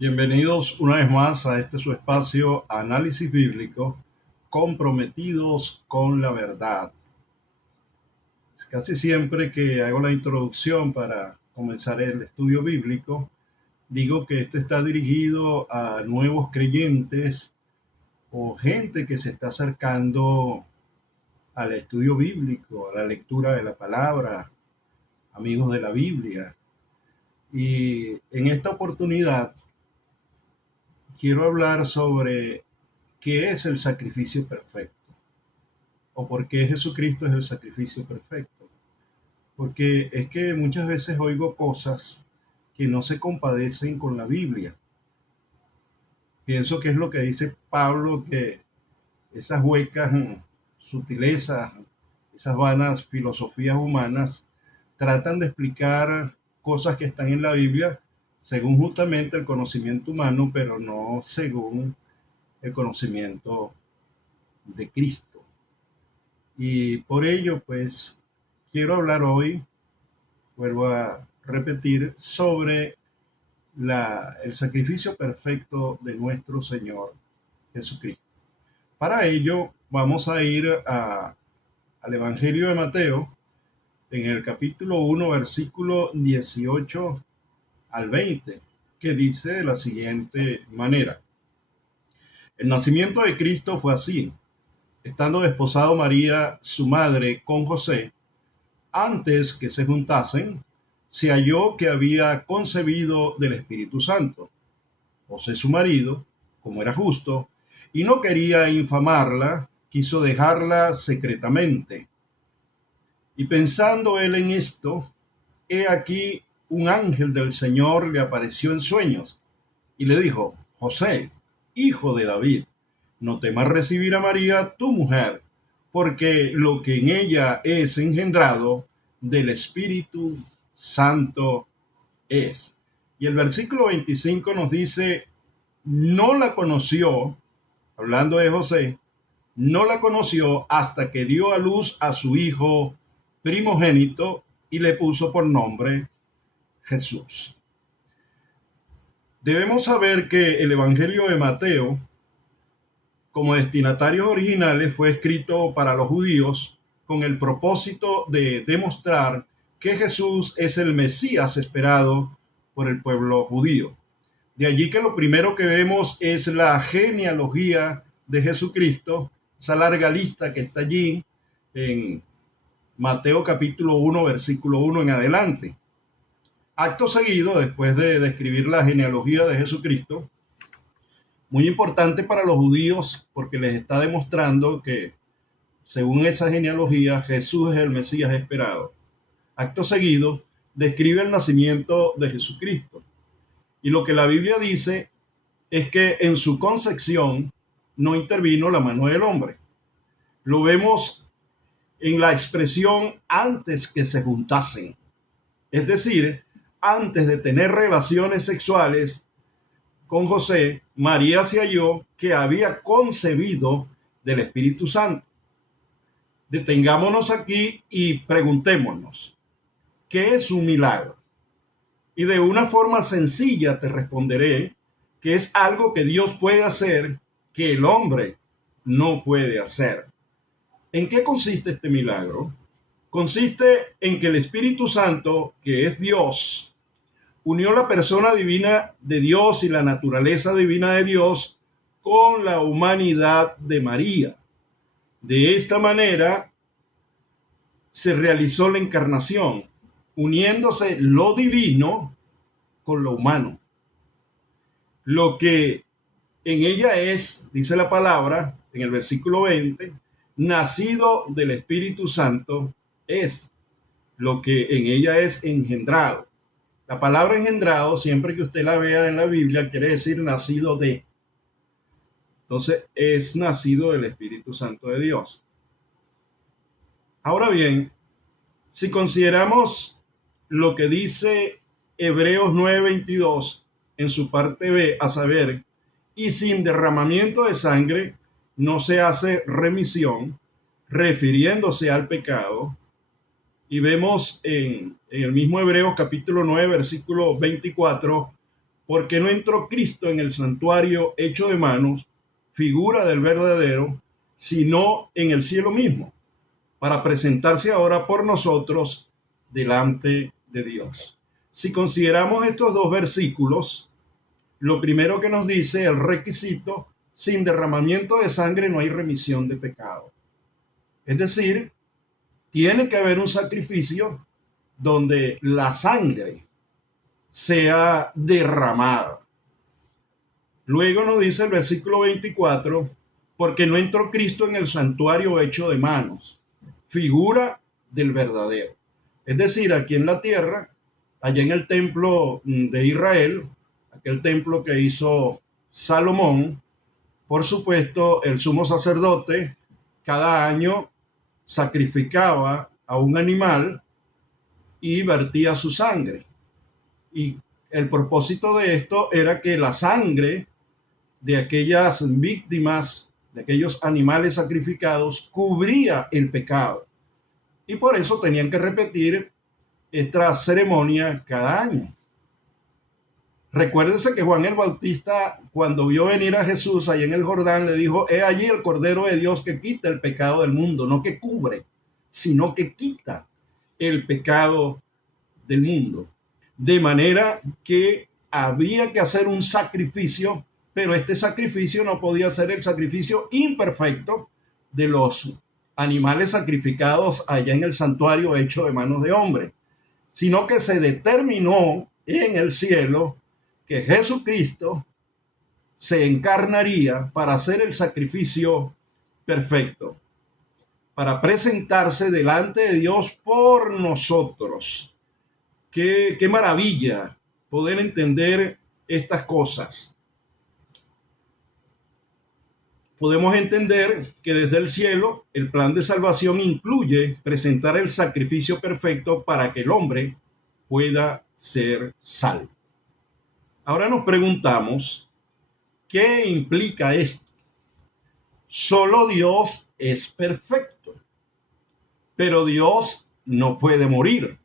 Bienvenidos una vez más a este su espacio Análisis Bíblico, comprometidos con la verdad. Casi siempre que hago la introducción para comenzar el estudio bíblico, digo que esto está dirigido a nuevos creyentes o gente que se está acercando al estudio bíblico, a la lectura de la palabra, amigos de la Biblia. Y en esta oportunidad quiero hablar sobre qué es el sacrificio perfecto o por qué Jesucristo es el sacrificio perfecto. Porque es que muchas veces oigo cosas que no se compadecen con la Biblia. Pienso que es lo que dice Pablo, que esas huecas sutilezas, esas vanas filosofías humanas tratan de explicar cosas que están en la Biblia según justamente el conocimiento humano, pero no según el conocimiento de Cristo. Y por ello, pues, quiero hablar hoy, vuelvo a repetir, sobre el sacrificio perfecto de nuestro Señor Jesucristo. Para ello, vamos a ir al Evangelio de Mateo, en el capítulo 1, versículo 18 al 20, que dice de la siguiente manera. El nacimiento de Cristo fue así. Estando desposado María, su madre, con José, antes que se juntasen, se halló que había concebido del Espíritu Santo. José, su marido, como era justo, y no quería infamarla, quiso dejarla secretamente. Y pensando él en esto, he aquí un ángel del Señor le apareció en sueños y le dijo: José, hijo de David, no temas recibir a María, tu mujer, porque lo que en ella es engendrado del Espíritu Santo es. Y el versículo 25 nos dice: no la conoció, hablando de José, no la conoció hasta que dio a luz a su hijo primogénito y le puso por nombre Jesús. Debemos saber que el Evangelio de Mateo, como destinatarios originales, fue escrito para los judíos con el propósito de demostrar que Jesús es el Mesías esperado por el pueblo judío. De allí que lo primero que vemos es la genealogía de Jesucristo, esa larga lista que está allí en Mateo capítulo 1, versículo 1 en adelante. Acto seguido, después de describir la genealogía de Jesucristo, muy importante para los judíos porque les está demostrando que, según esa genealogía, Jesús es el Mesías esperado. Acto seguido, describe el nacimiento de Jesucristo. Y lo que la Biblia dice es que en su concepción no intervino la mano del hombre. Lo vemos en la expresión antes que se juntasen. Es decir, antes de tener relaciones sexuales con José, María se halló que había concebido del Espíritu Santo. Detengámonos aquí y preguntémonos, ¿qué es un milagro? Y de una forma sencilla te responderé que es algo que Dios puede hacer que el hombre no puede hacer. ¿En qué consiste este milagro? Consiste en que el Espíritu Santo, que es Dios, unió la persona divina de Dios y la naturaleza divina de Dios con la humanidad de María. De esta manera se realizó la encarnación, uniéndose lo divino con lo humano. Lo que en ella es, dice la palabra en el versículo 20, nacido del Espíritu Santo es. Lo que en ella es engendrado. La palabra engendrado, siempre que usted la vea en la Biblia, quiere decir nacido de. Entonces, es nacido del Espíritu Santo de Dios. Ahora bien, si consideramos lo que dice Hebreos 9:22 en su parte B, a saber, y sin derramamiento de sangre no se hace remisión, refiriéndose al pecado, y vemos en el mismo Hebreos capítulo 9, versículo 24, porque no entró Cristo en el santuario hecho de manos, figura del verdadero, sino en el cielo mismo, para presentarse ahora por nosotros delante de Dios. Si consideramos estos dos versículos, lo primero que nos dice el requisito: sin derramamiento de sangre no hay remisión de pecado. Es decir, tiene que haber un sacrificio donde la sangre sea derramada. Luego nos dice el versículo 24, porque no entró Cristo en el santuario hecho de manos, figura del verdadero. Es decir, aquí en la tierra, allá en el templo de Israel, aquel templo que hizo Salomón, por supuesto, el sumo sacerdote cada año sacrificaba a un animal y vertía su sangre. Y el propósito de esto era que la sangre de aquellas víctimas, de aquellos animales sacrificados, cubría el pecado. Y por eso tenían que repetir esta ceremonia cada año. Recuérdense que Juan el Bautista, cuando vio venir a Jesús ahí en el Jordán, le dijo: he allí el Cordero de Dios que quita el pecado del mundo, no que cubre, sino que quita el pecado del mundo. De manera que había que hacer un sacrificio, pero este sacrificio no podía ser el sacrificio imperfecto de los animales sacrificados allá en el santuario hecho de manos de hombre, sino que se determinó en el cielo que Jesucristo se encarnaría para hacer el sacrificio perfecto, para presentarse delante de Dios por nosotros. Qué maravilla poder entender estas cosas. Podemos entender que desde el cielo el plan de salvación incluye presentar el sacrificio perfecto para que el hombre pueda ser salvo. Ahora nos preguntamos, ¿qué implica esto? Solo Dios es perfecto, pero Dios no puede morir.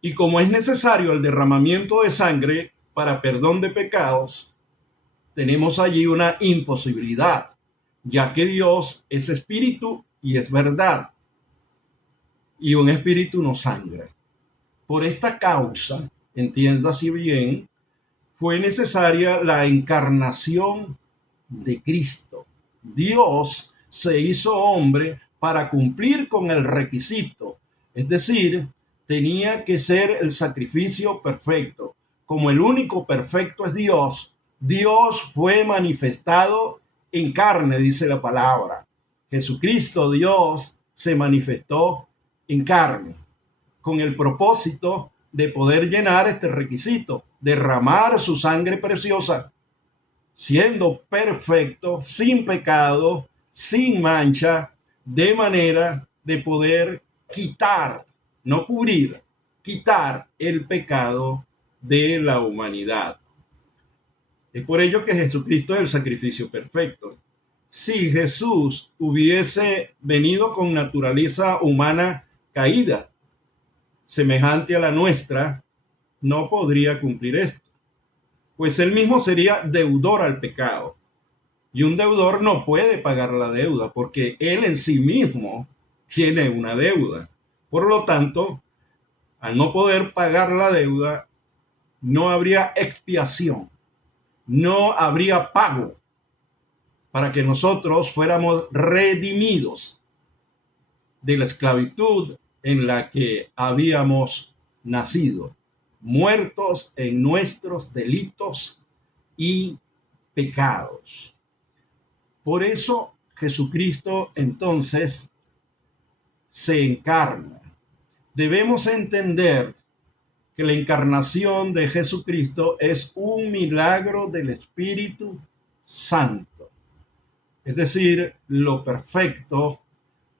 Y como es necesario el derramamiento de sangre para perdón de pecados, tenemos allí una imposibilidad, ya que Dios es espíritu y es verdad, y un espíritu no sangra. Por esta causa, entiéndase bien, fue necesaria la encarnación de Cristo. Dios se hizo hombre para cumplir con el requisito, es decir, tenía que ser el sacrificio perfecto. Como el único perfecto es Dios, Dios fue manifestado en carne, dice la palabra. Jesucristo, Dios, se manifestó en carne, con el propósito de poder llenar este requisito, derramar su sangre preciosa, siendo perfecto, sin pecado, sin mancha, de manera de poder quitar, no cubrir, quitar el pecado de la humanidad. Es por ello que Jesucristo es el sacrificio perfecto. Si Jesús hubiese venido con naturaleza humana caída, semejante a la nuestra, no podría cumplir esto, pues él mismo sería deudor al pecado. Y un deudor no puede pagar la deuda, porque él en sí mismo tiene una deuda. Por lo tanto, al no poder pagar la deuda, no habría expiación, no habría pago para que nosotros fuéramos redimidos de la esclavitud en la que habíamos nacido, muertos en nuestros delitos y pecados. Por eso Jesucristo entonces se encarna. Debemos entender que la encarnación de Jesucristo es un milagro del Espíritu Santo. Es decir, lo perfecto,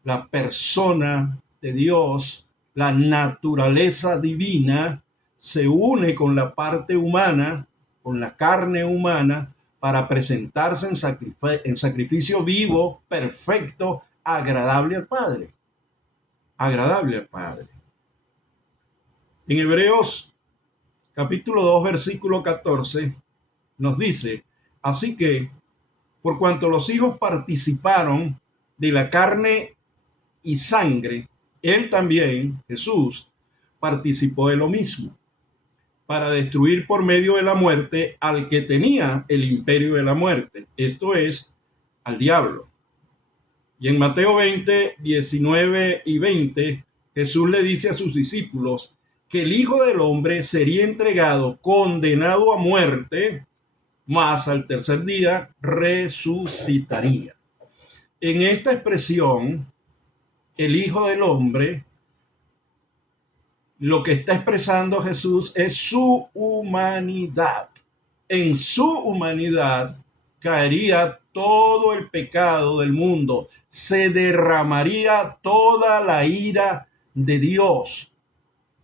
la persona de Dios, la naturaleza divina, se une con la parte humana, con la carne humana, para presentarse en sacrificio vivo, perfecto, agradable al Padre. Agradable al Padre. En Hebreos capítulo 2, versículo 14, nos dice: así que, por cuanto los hijos participaron de la carne y sangre, él también, Jesús, participó de lo mismo, para destruir por medio de la muerte al que tenía el imperio de la muerte, esto es, al diablo. Y en Mateo 20, 19 y 20, Jesús le dice a sus discípulos que el Hijo del Hombre sería entregado, condenado a muerte, mas al tercer día resucitaría. En esta expresión, el Hijo del Hombre, lo que está expresando Jesús es su humanidad. En su humanidad caería todo el pecado del mundo, se derramaría toda la ira de Dios,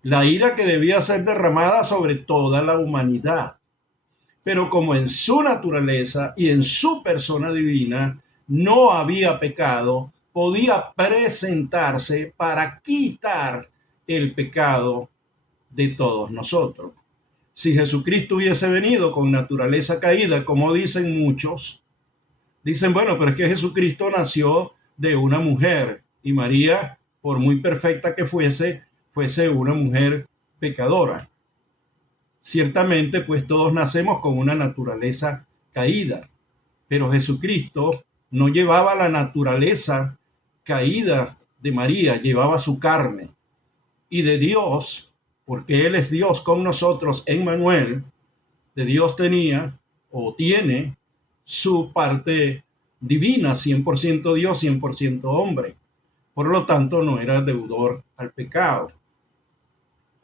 la ira que debía ser derramada sobre toda la humanidad. Pero como en su naturaleza y en su persona divina no había pecado, podía presentarse para quitar el pecado de todos nosotros. Si Jesucristo hubiese venido con naturaleza caída, como dicen muchos, dicen, bueno, pero es que Jesucristo nació de una mujer y María, por muy perfecta que fuese una mujer pecadora. Ciertamente, pues todos nacemos con una naturaleza caída, pero Jesucristo no llevaba la naturaleza caída de María, llevaba su carne. Y de Dios, porque Él es Dios con nosotros, Emmanuel, de Dios tenía o tiene su parte divina, 100% Dios, 100% hombre. Por lo tanto, no era deudor al pecado.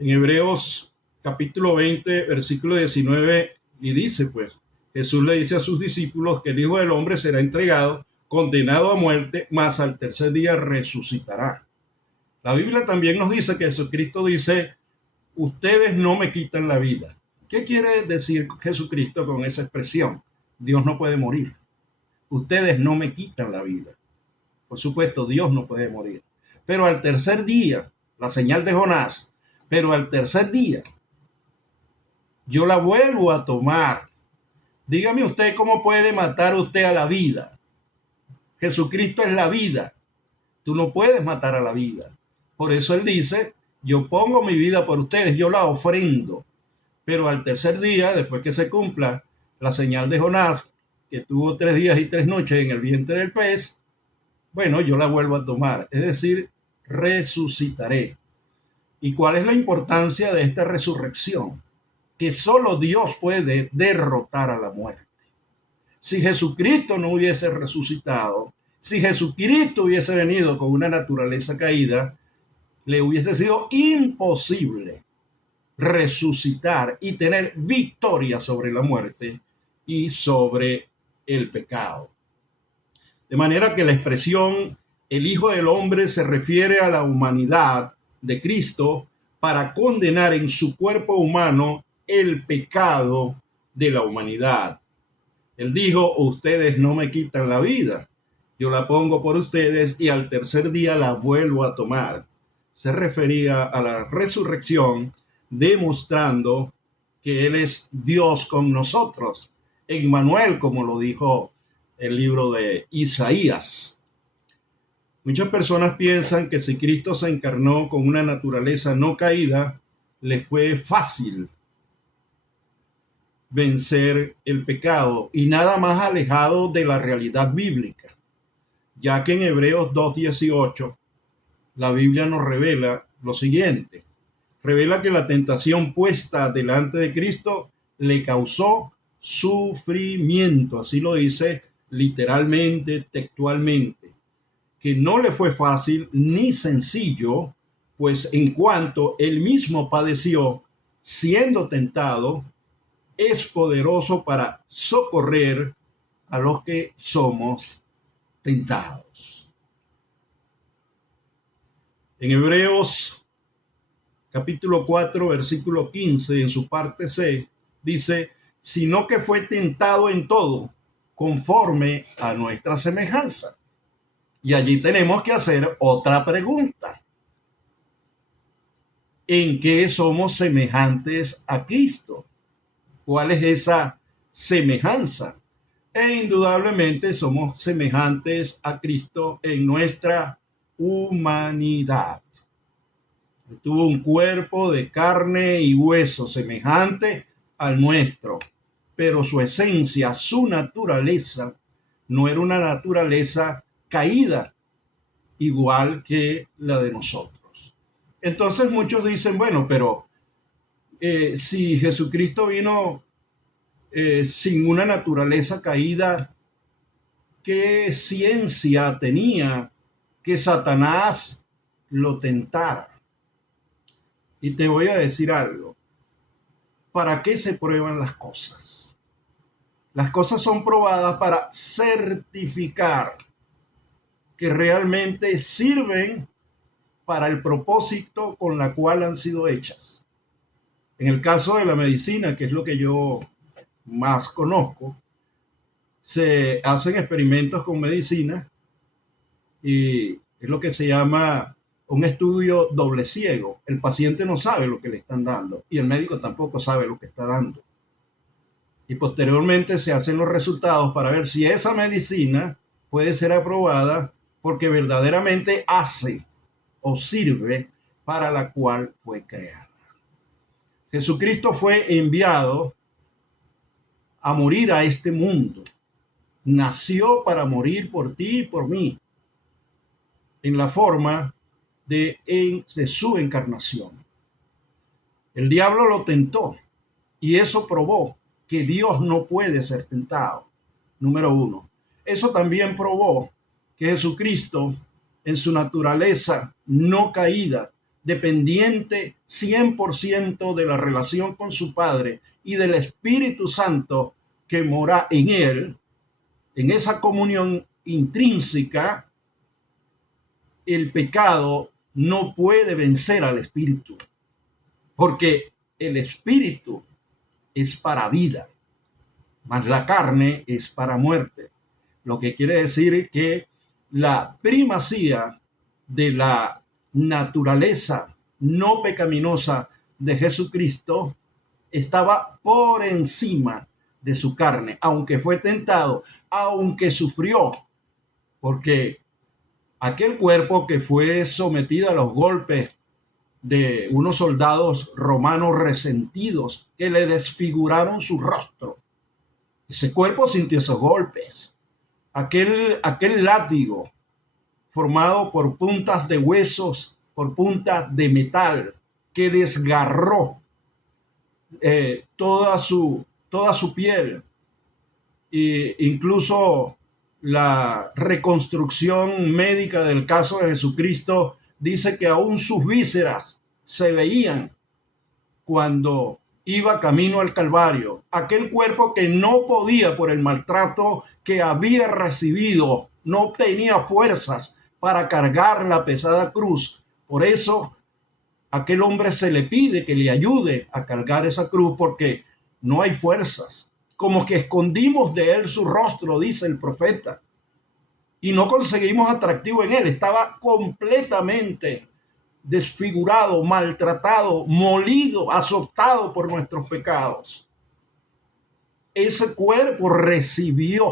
En Hebreos capítulo 20, versículo 19, y dice, pues, Jesús le dice a sus discípulos que el Hijo del Hombre será entregado, condenado a muerte, mas al tercer día resucitará. La Biblia también nos dice que Jesucristo dice, ustedes no me quitan la vida. ¿Qué quiere decir Jesucristo con esa expresión? Dios no puede morir. Ustedes no me quitan la vida. Por supuesto, Dios no puede morir. Pero al tercer día, la señal de Jonás, pero al tercer día, yo la vuelvo a tomar. Dígame usted cómo puede matar usted a la vida. Jesucristo es la vida. Tú no puedes matar a la vida. Por eso Él dice, yo pongo mi vida por ustedes, yo la ofrendo. Pero al tercer día, después que se cumpla la señal de Jonás, que tuvo 3 días y 3 noches en el vientre del pez, bueno, yo la vuelvo a tomar. Es decir, resucitaré. ¿Y cuál es la importancia de esta resurrección? Que solo Dios puede derrotar a la muerte. Si Jesucristo no hubiese resucitado, si Jesucristo hubiese venido con una naturaleza caída, le hubiese sido imposible resucitar y tener victoria sobre la muerte y sobre el pecado. De manera que la expresión el Hijo del Hombre se refiere a la humanidad de Cristo para condenar en su cuerpo humano el pecado de la humanidad. Él dijo, ustedes no me quitan la vida, yo la pongo por ustedes y al tercer día la vuelvo a tomar. Se refería a la resurrección, demostrando que Él es Dios con nosotros. Emmanuel, como lo dijo el libro de Isaías. Muchas personas piensan que si Cristo se encarnó con una naturaleza no caída, le fue fácil vencer el pecado y nada más alejado de la realidad bíblica, ya que en Hebreos 2:18 la Biblia nos revela lo siguiente. Revela que la tentación puesta delante de Cristo le causó sufrimiento, así lo dice literalmente, textualmente, que no le fue fácil ni sencillo, pues en cuanto él mismo padeció siendo tentado, es poderoso para socorrer a los que somos tentados. En Hebreos capítulo 4, versículo 15, en su parte C, dice, sino que fue tentado en todo, conforme a nuestra semejanza. Y allí tenemos que hacer otra pregunta. en qué somos semejantes a Cristo. ¿Cuál es esa semejanza? E indudablemente somos semejantes a Cristo en nuestra humanidad. Tuvo un cuerpo de carne y hueso semejante al nuestro, pero su esencia, su naturaleza, no era una naturaleza caída, igual que la de nosotros. Entonces muchos dicen, bueno, pero si Jesucristo vino sin una naturaleza caída, ¿qué ciencia tenía que Satanás lo tentara? Y te voy a decir algo. ¿Para qué se prueban las cosas? Las cosas son probadas para certificar que realmente sirven para el propósito con la cual han sido hechas. En el caso de la medicina, que es lo que yo más conozco, se hacen experimentos con medicina y es lo que se llama un estudio doble ciego. El paciente no sabe lo que le están dando y el médico tampoco sabe lo que está dando. Y posteriormente se hacen los resultados para ver si esa medicina puede ser aprobada porque verdaderamente hace o sirve para la cual fue creada. Jesucristo fue enviado a morir a este mundo. Nació para morir por ti y por mí en la forma de su encarnación. El diablo lo tentó y eso probó que Dios no puede ser tentado. Número uno. Eso también probó que Jesucristo, en su naturaleza no caída, dependiente 100% de la relación con su Padre y del Espíritu Santo que mora en él, en esa comunión intrínseca, el pecado no puede vencer al Espíritu, porque el Espíritu es para vida, mas la carne es para muerte. Lo que quiere decir que la primacía de la naturaleza no pecaminosa de Jesucristo estaba por encima de su carne, aunque fue tentado, aunque sufrió, porque aquel cuerpo que fue sometido a los golpes de unos soldados romanos resentidos que le desfiguraron su rostro, ese cuerpo sintió esos golpes. Aquel látigo formado por puntas de huesos, por puntas de metal, que desgarró toda su piel, e incluso la reconstrucción médica del caso de Jesucristo dice que aún sus vísceras se veían cuando iba camino al Calvario. Aquel cuerpo que no podía por el maltrato que había recibido, no tenía fuerzas para cargar la pesada cruz. Por eso a aquel hombre se le pide que le ayude a cargar esa cruz porque no hay fuerzas. Como que escondimos de él su rostro, dice el profeta, y no conseguimos atractivo en él. Estaba completamente desfigurado, maltratado, molido, azotado por nuestros pecados. Ese cuerpo recibió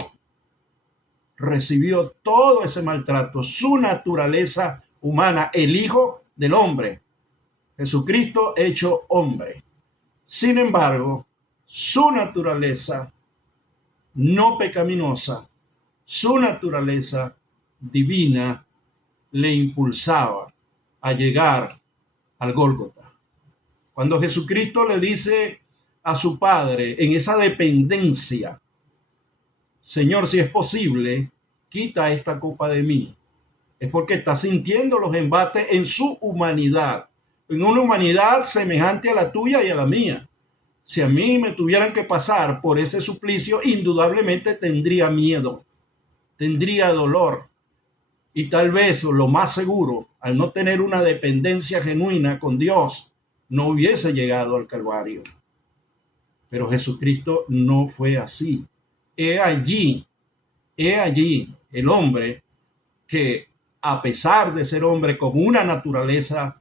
todo ese maltrato, su naturaleza humana, el Hijo del Hombre, Jesucristo hecho hombre. Sin embargo, su naturaleza no pecaminosa, su naturaleza divina le impulsaba a llegar al Gólgota. Cuando Jesucristo le dice a su Padre en esa dependencia, Señor, si es posible, quita esta copa de mí, es porque está sintiendo los embates en su humanidad, en una humanidad semejante a la tuya y a la mía. Si a mí me tuvieran que pasar por ese suplicio, indudablemente tendría miedo, tendría dolor. Y tal vez, lo más seguro, al no tener una dependencia genuina con Dios, no hubiese llegado al Calvario. Pero Jesucristo no fue así. He allí el hombre que, a pesar de ser hombre con una naturaleza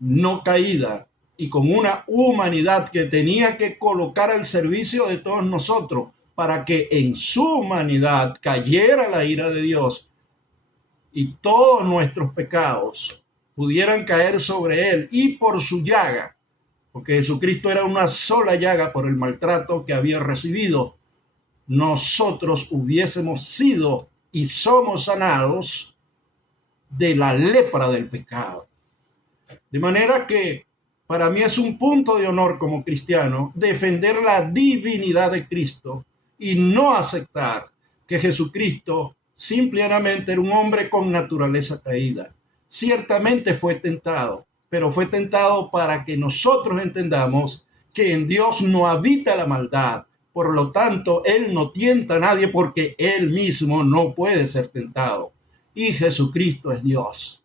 no caída y con una humanidad que tenía que colocar al servicio de todos nosotros para que en su humanidad cayera la ira de Dios y todos nuestros pecados pudieran caer sobre él, y por su llaga, porque Jesucristo era una sola llaga por el maltrato que había recibido, nosotros hubiésemos sido y somos sanados de la lepra del pecado. De manera que para mí es un punto de honor como cristiano defender la divinidad de Cristo y no aceptar que Jesucristo simplemente era un hombre con naturaleza caída. Ciertamente fue tentado, pero fue tentado para que nosotros entendamos que en Dios no habita la maldad. Por lo tanto, Él no tienta a nadie porque Él mismo no puede ser tentado. Y Jesucristo es Dios.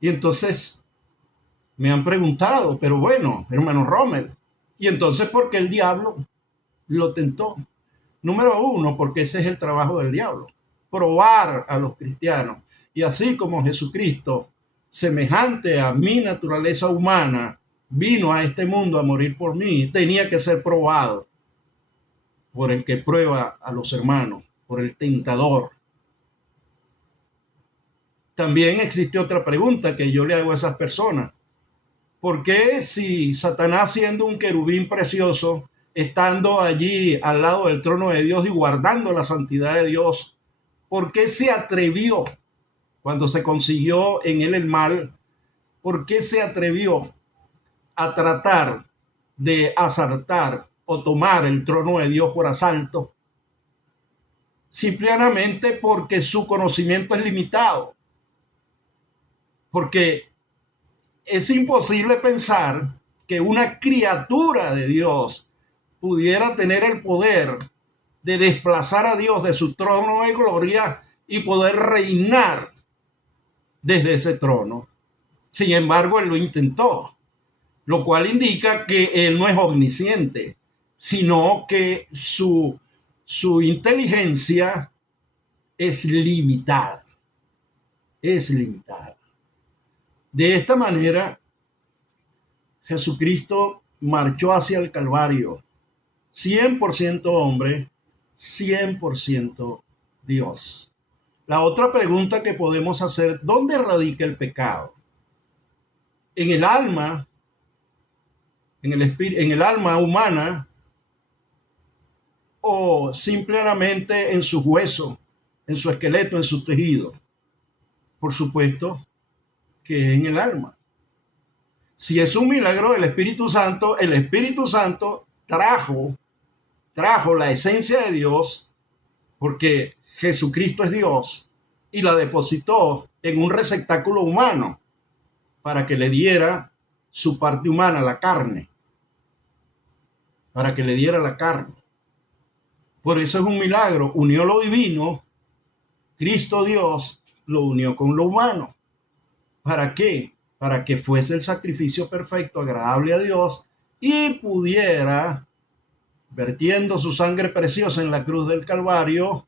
Y entonces me han preguntado, pero bueno, hermano Rommel, ¿y entonces por qué el diablo lo tentó? Número uno, porque ese es el trabajo del diablo, probar a los cristianos. Y así como Jesucristo, semejante a mi naturaleza humana, vino a este mundo a morir por mí, tenía que ser probado por el que prueba a los hermanos, por el tentador. También existe otra pregunta que yo le hago a esas personas. ¿Por qué si Satanás, siendo un querubín precioso, estando allí al lado del trono de Dios y guardando la santidad de Dios, por qué se atrevió cuando se consiguió en él el mal? ¿Por qué se atrevió a tratar de asaltar o tomar el trono de Dios por asalto? Simplemente porque su conocimiento es limitado. Porque es imposible pensar que una criatura de Dios pudiera tener el poder de desplazar a Dios de su trono de gloria y poder reinar desde ese trono. Sin embargo, él lo intentó, lo cual indica que él no es omnisciente, sino que su inteligencia es limitada. Es limitada. De esta manera, Jesucristo marchó hacia el Calvario, 100% hombre, 100% Dios. La otra pregunta que podemos hacer, ¿dónde radica el pecado? ¿En el alma, en el alma humana, o simplemente en sus huesos, en su esqueleto, en su tejido? Por supuesto que en el alma. Si es un milagro del Espíritu Santo, el Espíritu Santo trajo la esencia de Dios, porque Jesucristo es Dios, y la depositó en un receptáculo humano para que le diera su parte humana, la carne. Para que le diera la carne. Por eso es un milagro. Unió lo divino, Cristo Dios lo unió con lo humano. ¿Para qué? Para que fuese el sacrificio perfecto, agradable a Dios, y pudiera, vertiendo su sangre preciosa en la cruz del Calvario,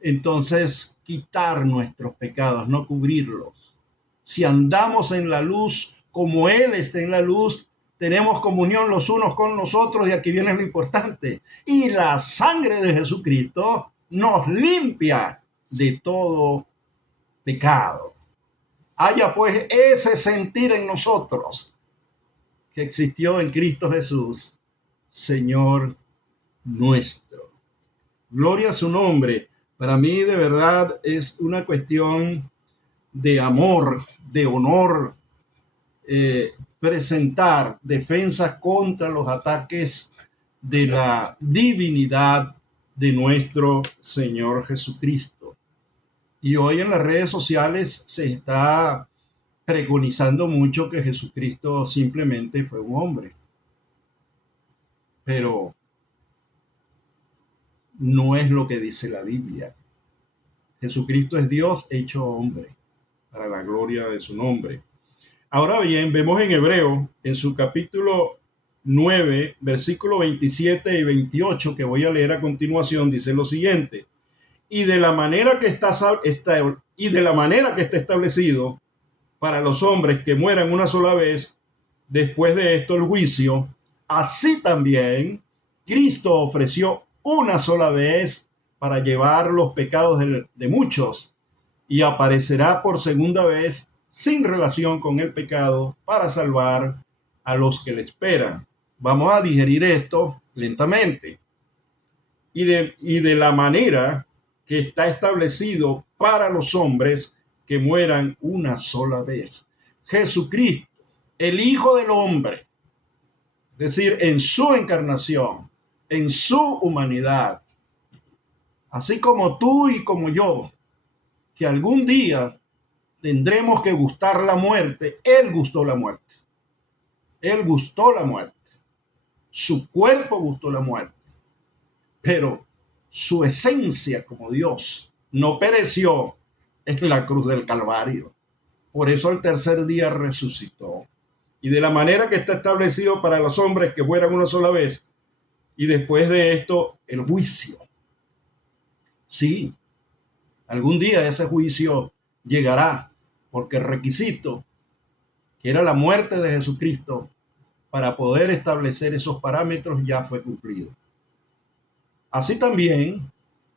entonces quitar nuestros pecados, no cubrirlos. Si andamos en la luz como Él está en la luz, tenemos comunión los unos con los otros, y aquí viene lo importante. Y la sangre de Jesucristo nos limpia de todo pecado. Haya pues ese sentir en nosotros que existió en Cristo Jesús, Señor nuestro. Gloria a su nombre. Para mí de verdad es una cuestión de amor, de honor, presentar defensas contra los ataques de la divinidad de nuestro Señor Jesucristo. Y hoy en las redes sociales se está pregonizando mucho que Jesucristo simplemente fue un hombre. Pero no es lo que dice la Biblia. Jesucristo es Dios hecho hombre, para la gloria de su nombre. Ahora bien, vemos en Hebreo, en su capítulo 9, versículo 27 y 28, que voy a leer a continuación, dice lo siguiente: y de la manera que está establecido, para los hombres que mueran una sola vez, después de esto el juicio, así también Cristo ofreció una sola vez para llevar los pecados de muchos y aparecerá por segunda vez sin relación con el pecado para salvar a los que le esperan. Vamos a digerir esto lentamente. Y de la manera que está establecido para los hombres que mueran una sola vez. Jesucristo, el Hijo del Hombre, es decir, en su encarnación, en su humanidad, así como tú y como yo, que algún día tendremos que gustar la muerte, Él gustó la muerte. Él gustó la muerte. Su cuerpo gustó la muerte. Pero su esencia como Dios no pereció en la cruz del Calvario. Por eso al tercer día resucitó. Y de la manera que está establecido para los hombres que mueran una sola vez, y después de esto el juicio. Sí, algún día ese juicio llegará, porque el requisito, que era la muerte de Jesucristo, para poder establecer esos parámetros ya fue cumplido. Así también,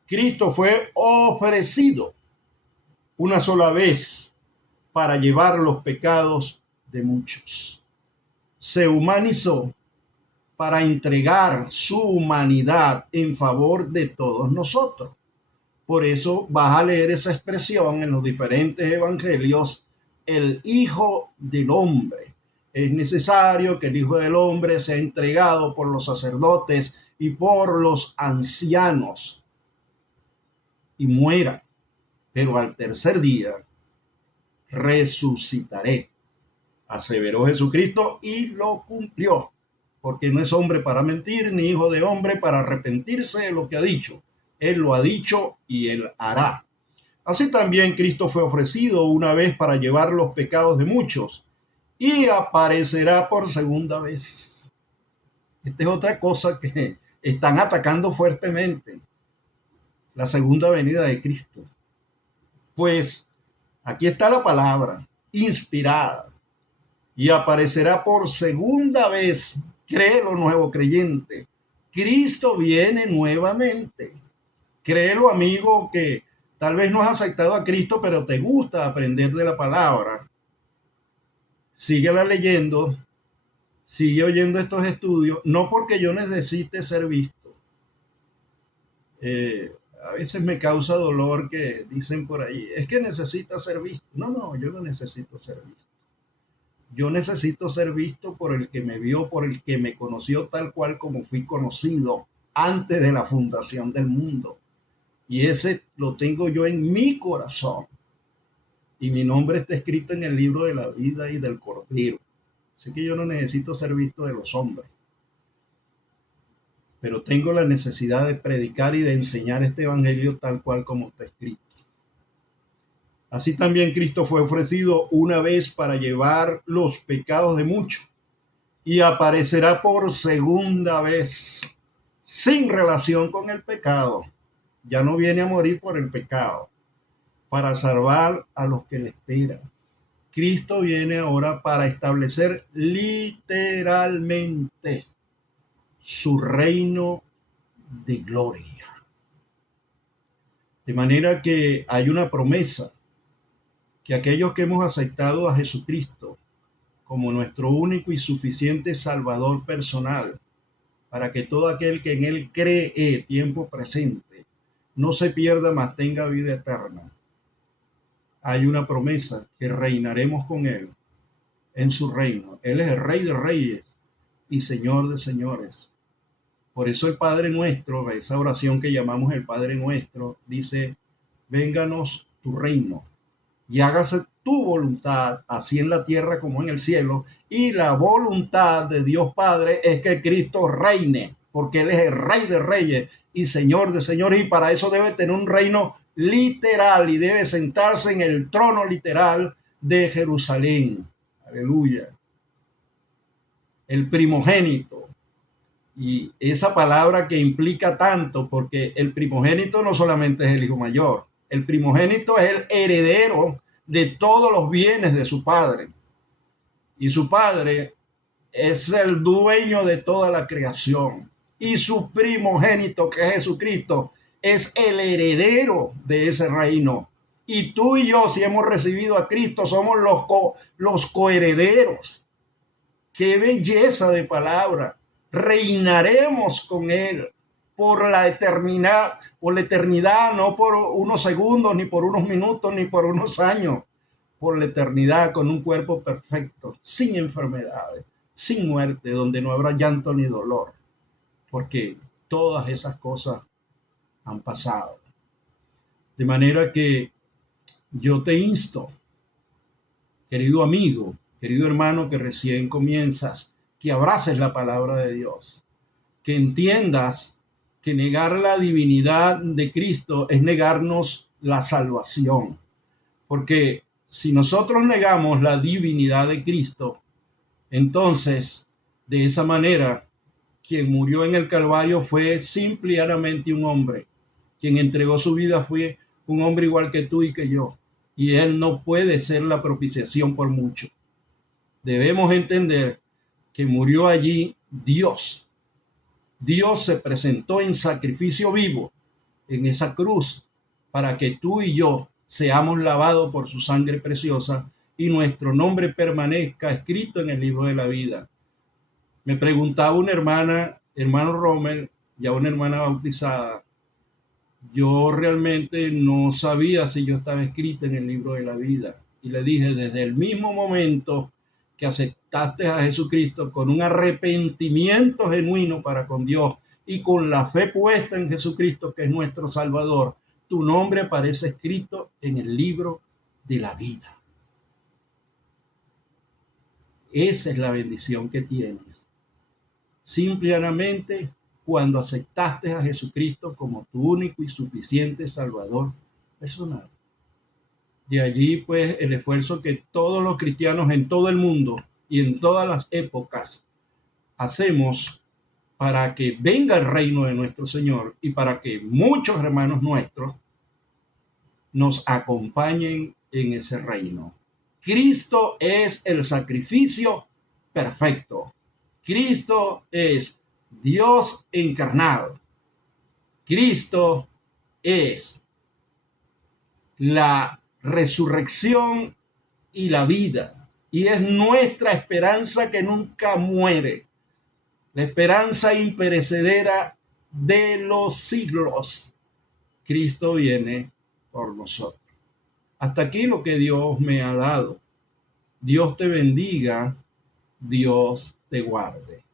Cristo fue ofrecido una sola vez para llevar los pecados de muchos. Se humanizó para entregar su humanidad en favor de todos nosotros. Por eso vas a leer esa expresión en los diferentes evangelios, el Hijo del Hombre. Es necesario que el Hijo del Hombre sea entregado por los sacerdotes y por los ancianos y muera, pero al tercer día resucitaré, aseveró Jesucristo y lo cumplió, porque no es hombre para mentir, ni hijo de hombre para arrepentirse de lo que ha dicho. Él lo ha dicho y él hará. Así también Cristo fue ofrecido una vez para llevar los pecados de muchos y aparecerá por segunda vez. Esta es otra cosa que están atacando fuertemente, la segunda venida de Cristo. Pues aquí está la palabra inspirada y aparecerá por segunda vez. Créelo, nuevo creyente. Cristo viene nuevamente. Créelo, amigo, que tal vez no has aceptado a Cristo, pero te gusta aprender de la palabra. Síguela leyendo, sigue oyendo estos estudios, no porque yo necesite ser visto. A veces me causa dolor que dicen por ahí, es que necesita ser visto. No, yo no necesito ser visto. Yo necesito ser visto por el que me vio, por el que me conoció tal cual como fui conocido antes de la fundación del mundo. Y ese lo tengo yo en mi corazón. Y mi nombre está escrito en el libro de la vida y del Cordero. Así que yo no necesito ser visto de los hombres. Pero tengo la necesidad de predicar y de enseñar este evangelio tal cual como está escrito. Así también Cristo fue ofrecido una vez para llevar los pecados de muchos y aparecerá por segunda vez sin relación con el pecado. Ya no viene a morir por el pecado, para salvar a los que le esperan. Cristo viene ahora para establecer literalmente su reino de gloria. De manera que hay una promesa que aquellos que hemos aceptado a Jesucristo como nuestro único y suficiente Salvador personal, para que todo aquel que en Él cree, tiempo presente, no se pierda, mas tenga vida eterna. Hay una promesa que reinaremos con Él en su reino. Él es el Rey de Reyes y Señor de Señores. Por eso el Padre Nuestro, esa oración que llamamos el Padre Nuestro, dice, vénganos tu reino y hágase tu voluntad, así en la tierra como en el cielo. Y la voluntad de Dios Padre es que Cristo reine, porque Él es el Rey de Reyes y Señor de Señores, y para eso debe tener un reino literal y debe sentarse en el trono literal de Jerusalén. Aleluya. El primogénito. Y esa palabra que implica tanto, porque el primogénito no solamente es el hijo mayor, el primogénito es el heredero de todos los bienes de su Padre. Y su Padre es el dueño de toda la creación. Y su primogénito, que es Jesucristo, es el heredero de ese reino. Y tú y yo, si hemos recibido a Cristo, somos los coherederos. ¡Qué belleza de palabra! Reinaremos con Él por la eternidad, no por unos segundos, ni por unos minutos, ni por unos años, por la eternidad, con un cuerpo perfecto, sin enfermedades, sin muerte, donde no habrá llanto ni dolor, porque todas esas cosas han pasado. De manera que yo te insto, querido amigo, querido hermano que recién comienzas, que abraces la palabra de Dios, que entiendas que negar la divinidad de Cristo es negarnos la salvación, porque si nosotros negamos la divinidad de Cristo, entonces de esa manera quien murió en el Calvario fue simple y llanamente un hombre, quien entregó su vida fue un hombre igual que tú y que yo, y él no puede ser la propiciación por mucho. Debemos entender que murió allí Dios. Dios se presentó en sacrificio vivo en esa cruz para que tú y yo seamos lavados por su sangre preciosa y nuestro nombre permanezca escrito en el libro de la vida. Me preguntaba una hermana, hermano Rommel, ya una hermana bautizada, yo realmente no sabía si yo estaba escrita en el libro de la vida. Y le dije, desde el mismo momento que aceptaste a Jesucristo con un arrepentimiento genuino para con Dios y con la fe puesta en Jesucristo, que es nuestro Salvador, tu nombre aparece escrito en el libro de la vida. Esa es la bendición que tienes. Simplemente cuando aceptaste a Jesucristo como tu único y suficiente Salvador personal. De allí, pues, el esfuerzo que todos los cristianos en todo el mundo y en todas las épocas hacemos para que venga el reino de nuestro Señor y para que muchos hermanos nuestros nos acompañen en ese reino. Cristo es el sacrificio perfecto. Cristo es Dios encarnado. Cristo es la resurrección y la vida. Y es nuestra esperanza que nunca muere. La esperanza imperecedera de los siglos. Cristo viene por nosotros. Hasta aquí lo que Dios me ha dado. Dios te bendiga. Dios te guarde.